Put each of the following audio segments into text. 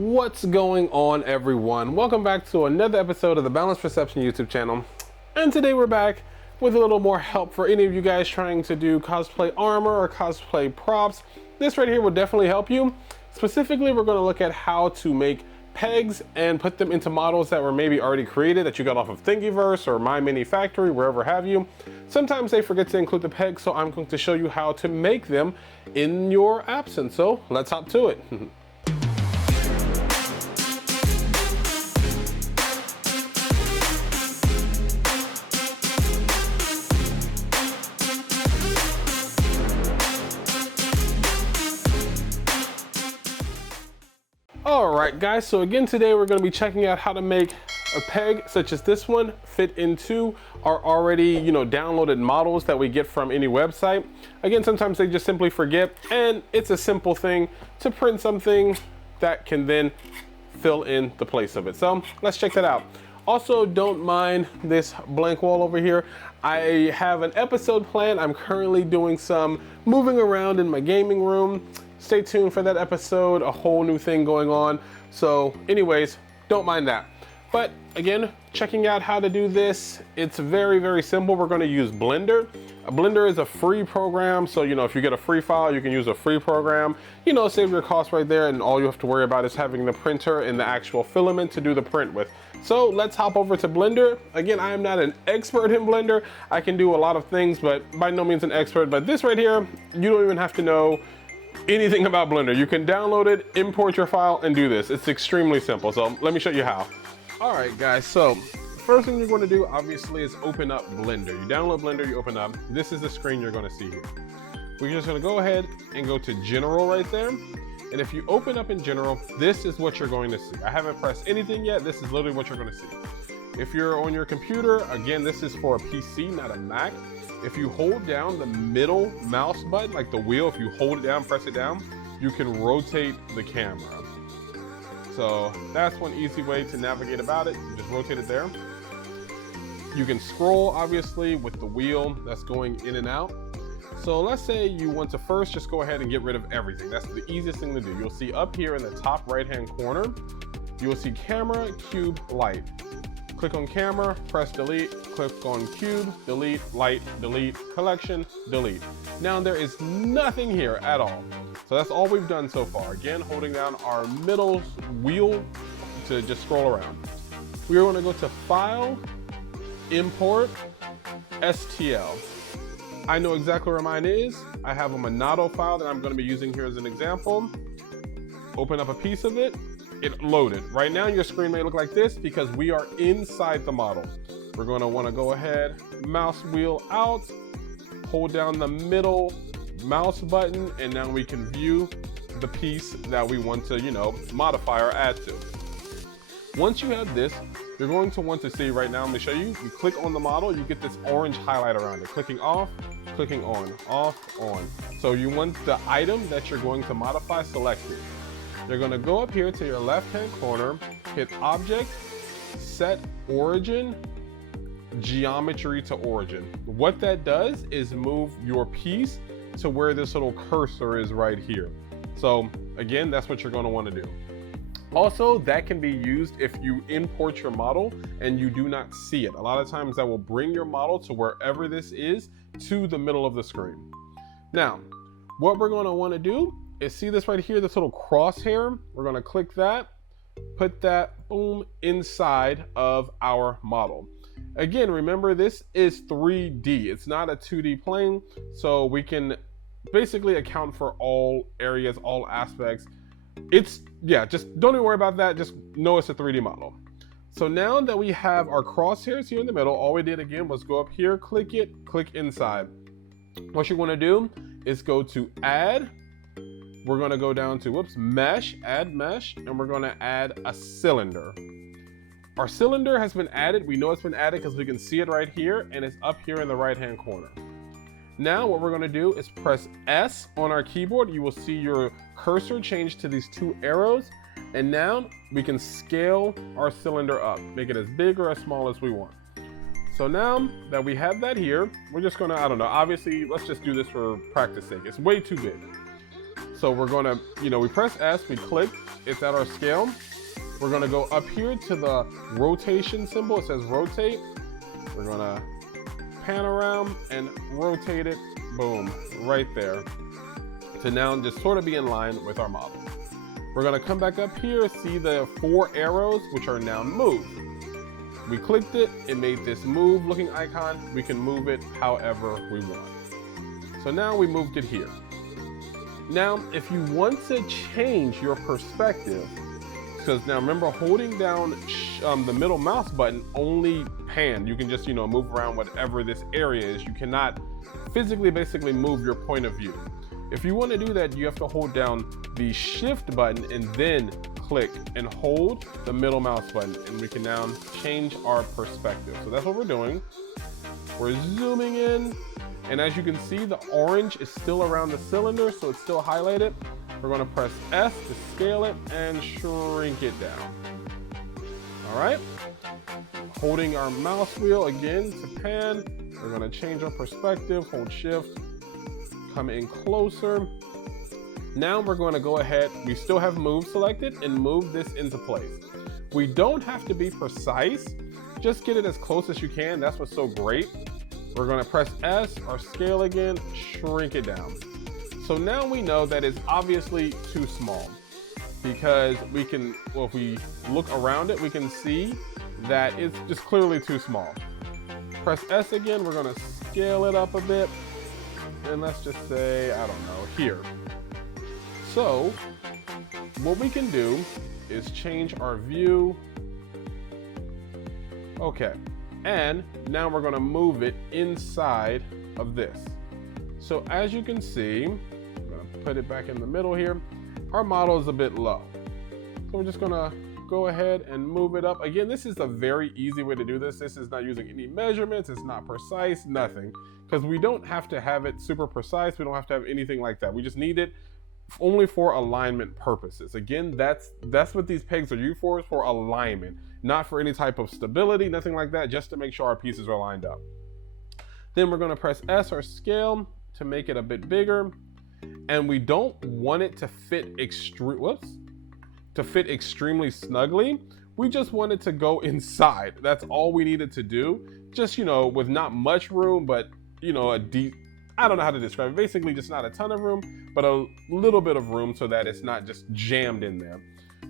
What's going on, everyone? Welcome back to another episode of the Boundless Perception YouTube channel. And today we're back with a little more help for any of you guys trying to do cosplay armor or cosplay props. This right here will definitely help you. Specifically, we're going to look at how to make pegs and put them into models that were maybe already created that you got off of Thingiverse or My Mini Factory, wherever have you. Sometimes they forget to include the pegs, so I'm going to show you how to make them in your absence. So let's hop to it. Alright guys, so again today we're going to be checking out how to make a peg such as this one fit into our already, downloaded models that we get from any website. Again, sometimes they just simply forget, and it's a simple thing to print something that can then fill in the place of it. So let's check that out. Also, don't mind this blank wall over here. I have an episode planned. I'm currently doing some moving around in my gaming room. Stay tuned for that episode, a whole new thing going on. So anyways, don't mind that. But again, checking out how to do this, it's very, very simple. We're going to use Blender. Blender is a free program. So, if you get a free file, you can use a free program, save your cost right there. And all you have to worry about is having the printer and the actual filament to do the print with. So let's hop over to Blender. Again, I am not an expert in Blender. I can do a lot of things, but by no means an expert. But this right here, you don't even have to know anything about Blender. You can download it, import your file, and do this. It's extremely simple. So let me show you how. All right, guys. So first thing you're going to do, obviously, is open up Blender. You download Blender, you open up. This is the screen you're going to see here. We're just going to go ahead and go to General right there. And if you open up in General, this is what you're going to see. I haven't pressed anything yet. This is literally what you're going to see. If you're on your computer, again, this is for a PC, not a Mac. If you hold down the middle mouse button, like the wheel, if you hold it down, press it down, you can rotate the camera. So that's one easy way to navigate about it. You just rotate it there. You can scroll, obviously, with the wheel that's going in and out. So let's say you want to first just go ahead and get rid of everything. That's the easiest thing to do. You'll see up here in the top right-hand corner, you will see camera, cube, light. Click on camera, press delete, click on cube, delete, light, delete, collection, delete. Now there is nothing here at all. So that's all we've done so far. Again, holding down our middle wheel to just scroll around. We're going to go to File, Import, STL. I know exactly where mine is. I have a Monado file that I'm going to be using here as an example. Open up a piece of it. It loaded. Right now your screen may look like this because we are inside the model. We're going to want to go ahead, mouse wheel out, hold down the middle mouse button, and now we can view the piece that we want to, modify or add to. Once you have this, you're going to want to see right now, let me show you. You click on the model, you get this orange highlight around it. Clicking off, clicking on, off, on. So you want the item that you're going to modify selected. You're going to go up here to your left-hand corner, hit Object, Set Origin, Geometry to Origin. What that does is move your piece to where this little cursor is right here. So again, that's what you're going to want to do. Also, that can be used if you import your model and you do not see it. A lot of times that will bring your model to wherever this is to the middle of the screen. Now, what we're going to want to do is see this right here, this little crosshair. We're going to click that, put that, boom, inside of our model. Again, remember this is 3D. It's not a 2D plane, so we can basically account for all areas, all aspects. Just don't even worry about that. Just know it's a 3D model. So now that we have our crosshairs here in the middle, all we did again was go up here, click it, click inside. What you want to do is go to Add. We're going to go down to, Mesh, Add Mesh, and we're going to add a cylinder. Our cylinder has been added. We know it's been added because we can see it right here, and it's up here in the right-hand corner. Now what we're going to do is press S on our keyboard. You will see your cursor change to these two arrows, and now we can scale our cylinder up, make it as big or as small as we want. So now that we have that here, we're just going to, obviously, let's just do this for practice sake. It's way too big. So we're gonna, we press S, we click, it's at our scale. We're gonna go up here to the rotation symbol. It says rotate. We're gonna pan around and rotate it, boom, right there. To now just sort of be in line with our model. We're gonna come back up here, see the 4 arrows, which are now moved. We clicked it, it made this move looking icon. We can move it however we want. So now we moved it here. Now, if you want to change your perspective, because now remember, holding down the middle mouse button only pan. You can just, move around whatever this area is. You cannot physically basically move your point of view. If you want to do that, you have to hold down the shift button and then click and hold the middle mouse button, and we can now change our perspective. So that's what we're doing. We're zooming in, and as you can see, the orange is still around the cylinder, so it's still highlighted. We're going to press S to scale it and shrink it down. All right. Holding our mouse wheel again to pan. We're going to change our perspective, hold shift, come in closer. Now we're going to go ahead, we still have move selected, and move this into place. We don't have to be precise, just get it as close as you can. That's what's so great. We're going to press S, our scale again, shrink it down. So now we know that it's obviously too small, because we can, well, if we look around it, we can see that it's just clearly too small. Press S again, we're going to scale it up a bit, and let's just say, I don't know, here. So what we can do is change our view. Okay, and now we're going to move it inside of this. So as you can see, I'm going to put it back in the middle here. Our model is a bit low, so we're just going to go ahead and move it up. Again, this is a very easy way to do this. This is not using any measurements. It's not precise, nothing, because we don't have to have it super precise. We don't have to have anything like that. We just need it only for alignment purposes. Again, that's what these pegs are used for, is for alignment, not for any type of stability, nothing like that, just to make sure our pieces are lined up. Then we're going to press S, our scale, to make it a bit bigger, and we don't want it to fit extremely snugly. We just want it to go inside. That's all we needed to do, just with not much room, but a deep, I don't know how to describe it. Basically, just not a ton of room, but a little bit of room so that it's not just jammed in there.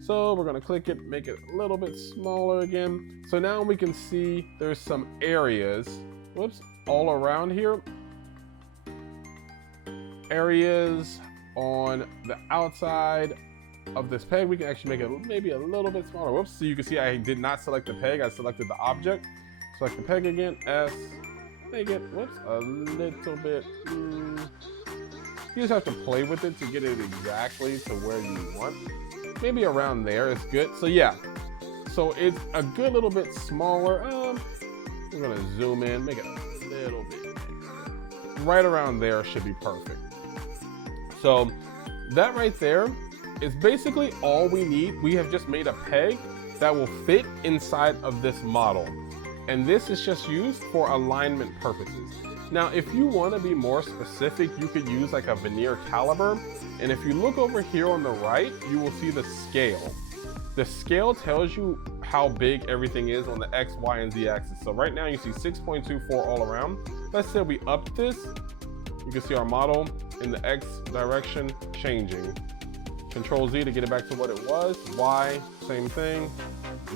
So we're gonna click it, make it a little bit smaller again. So now we can see there's some areas, all around here. Areas on the outside of this peg. We can actually make it maybe a little bit smaller. So you can see I did not select the peg, I selected the object. Select the peg again, S, make it, a little bit, you just have to play with it to get it exactly to where you want. Maybe around there is good. So yeah, so it's a good little bit smaller. We're gonna zoom in, make it a little bit bigger. Right around there should be perfect. So that right there is basically all we need. We have just made a peg that will fit inside of this model. And this is just used for alignment purposes. Now, if you want to be more specific, you could use like a vernier caliper. And if you look over here on the right, you will see the scale. The scale tells you how big everything is on the X, Y, and Z axis. So right now you see 6.24 all around. Let's say we up this. You can see our model in the X direction changing. Control Z to get it back to what it was. Y, same thing.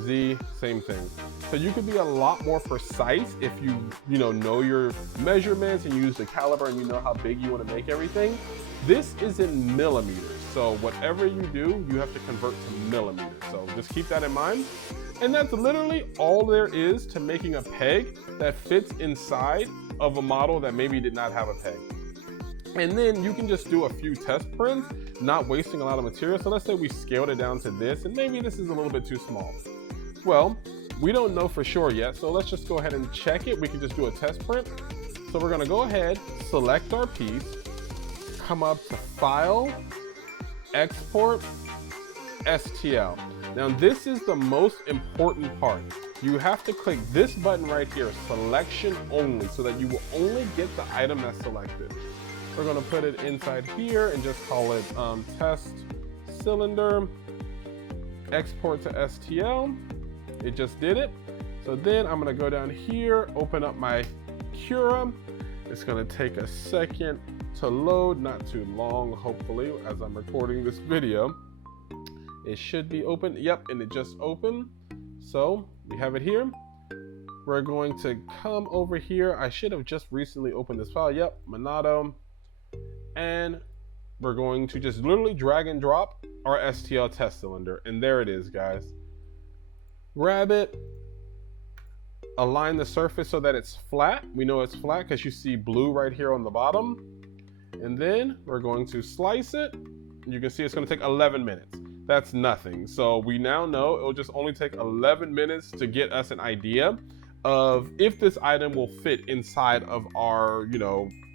Z, same thing. So you could be a lot more precise if you know your measurements and use the caliper and you know how big you want to make everything. This is in millimeters. So whatever you do, you have to convert to millimeters. So just keep that in mind. And that's literally all there is to making a peg that fits inside of a model that maybe did not have a peg. And then you can just do a few test prints, not wasting a lot of material. So let's say we scaled it down to this, and maybe this is a little bit too small. Well, we don't know for sure yet, so let's just go ahead and check it. We can just do a test print. So we're gonna go ahead, select our piece, come up to File, Export, STL. Now this is the most important part. You have to click this button right here, Selection Only, so that you will only get the item that's selected. We're gonna put it inside here and just call it test cylinder, export to STL. It just did it. So then I'm gonna go down here, open up my Cura. It's gonna take a second to load, not too long, hopefully, as I'm recording this video. It should be open, yep, and it just opened. So we have it here. We're going to come over here. I should have just recently opened this file, yep, Monado. And we're going to just literally drag and drop our STL test cylinder. And there it is, guys. Grab it, align the surface so that it's flat. We know it's flat because you see blue right here on the bottom. And then we're going to slice it. You can see it's going to take 11 minutes. That's nothing. So we now know it will just only take 11 minutes to get us an idea of if this item will fit inside of our,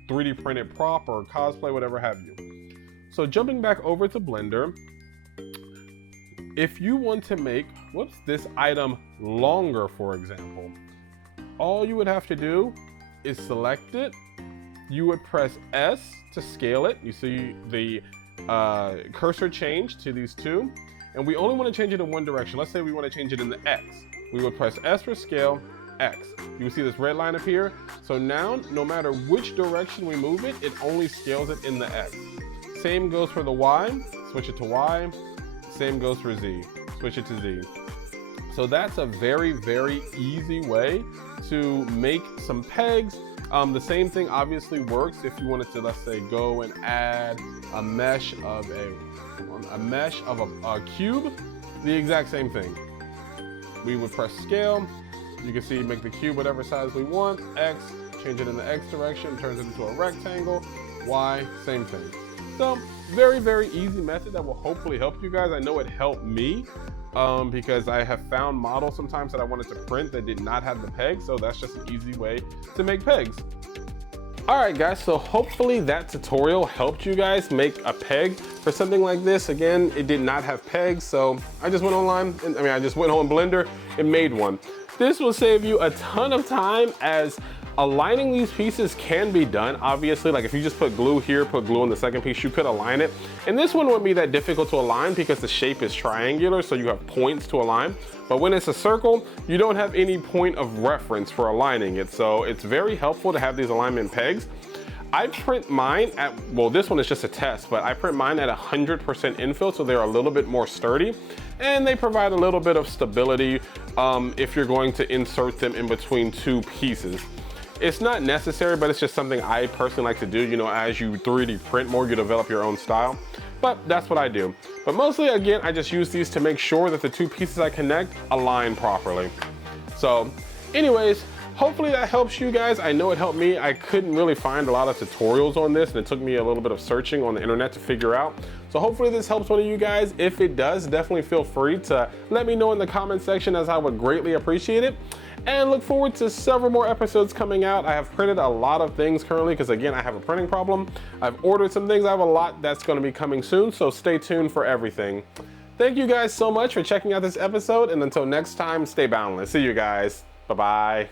3D printed prop or cosplay, whatever have you. So jumping back over to Blender, if you want to make, this item longer, for example, all you would have to do is select it. You would press S to scale it. You see the cursor change to these two, and we only want to change it in one direction. Let's say we want to change it in the X. We would press S for scale, X. You will see this red line appear. So now, no matter which direction we move it, it only scales it in the X. Same goes for the Y, switch it to Y. Same goes for Z, switch it to Z. So that's a very, very easy way to make some pegs. The same thing obviously works if you wanted to, let's say, go and add a mesh of a cube. The exact same thing. We would press scale. You can see, make the cube whatever size we want. X, change it in the X direction, turns it into a rectangle. Y, same thing. So very, very easy method that will hopefully help you guys. I know it helped me because I have found models sometimes that I wanted to print that did not have the pegs. So that's just an easy way to make pegs. All right, guys, so hopefully that tutorial helped you guys make a peg for something like this. Again, it did not have pegs, so I just went online, I just went on Blender and made one. This will save you a ton of time, as aligning these pieces can be done. Obviously, like if you just put glue here, put glue on the second piece, you could align it. And this one wouldn't be that difficult to align because the shape is triangular, so you have points to align. But when it's a circle, you don't have any point of reference for aligning it. So it's very helpful to have these alignment pegs. I print mine at, well, this one is just a test, but I print mine at 100% infill, so they're a little bit more sturdy. And they provide a little bit of stability if you're going to insert them in between two pieces. It's not necessary, but it's just something I personally like to do. As you 3D print more, you develop your own style. But that's what I do. But mostly, again, I just use these to make sure that the two pieces I connect align properly. So anyways, hopefully that helps you guys. I know it helped me. I couldn't really find a lot of tutorials on this, and it took me a little bit of searching on the internet to figure out. So hopefully this helps one of you guys. If it does, definitely feel free to let me know in the comment section, as I would greatly appreciate it. And look forward to several more episodes coming out. I have printed a lot of things currently because, again, I have a printing problem. I've ordered some things. I have a lot that's going to be coming soon, so stay tuned for everything. Thank you guys so much for checking out this episode, and until next time, stay boundless. See you guys. Bye-bye.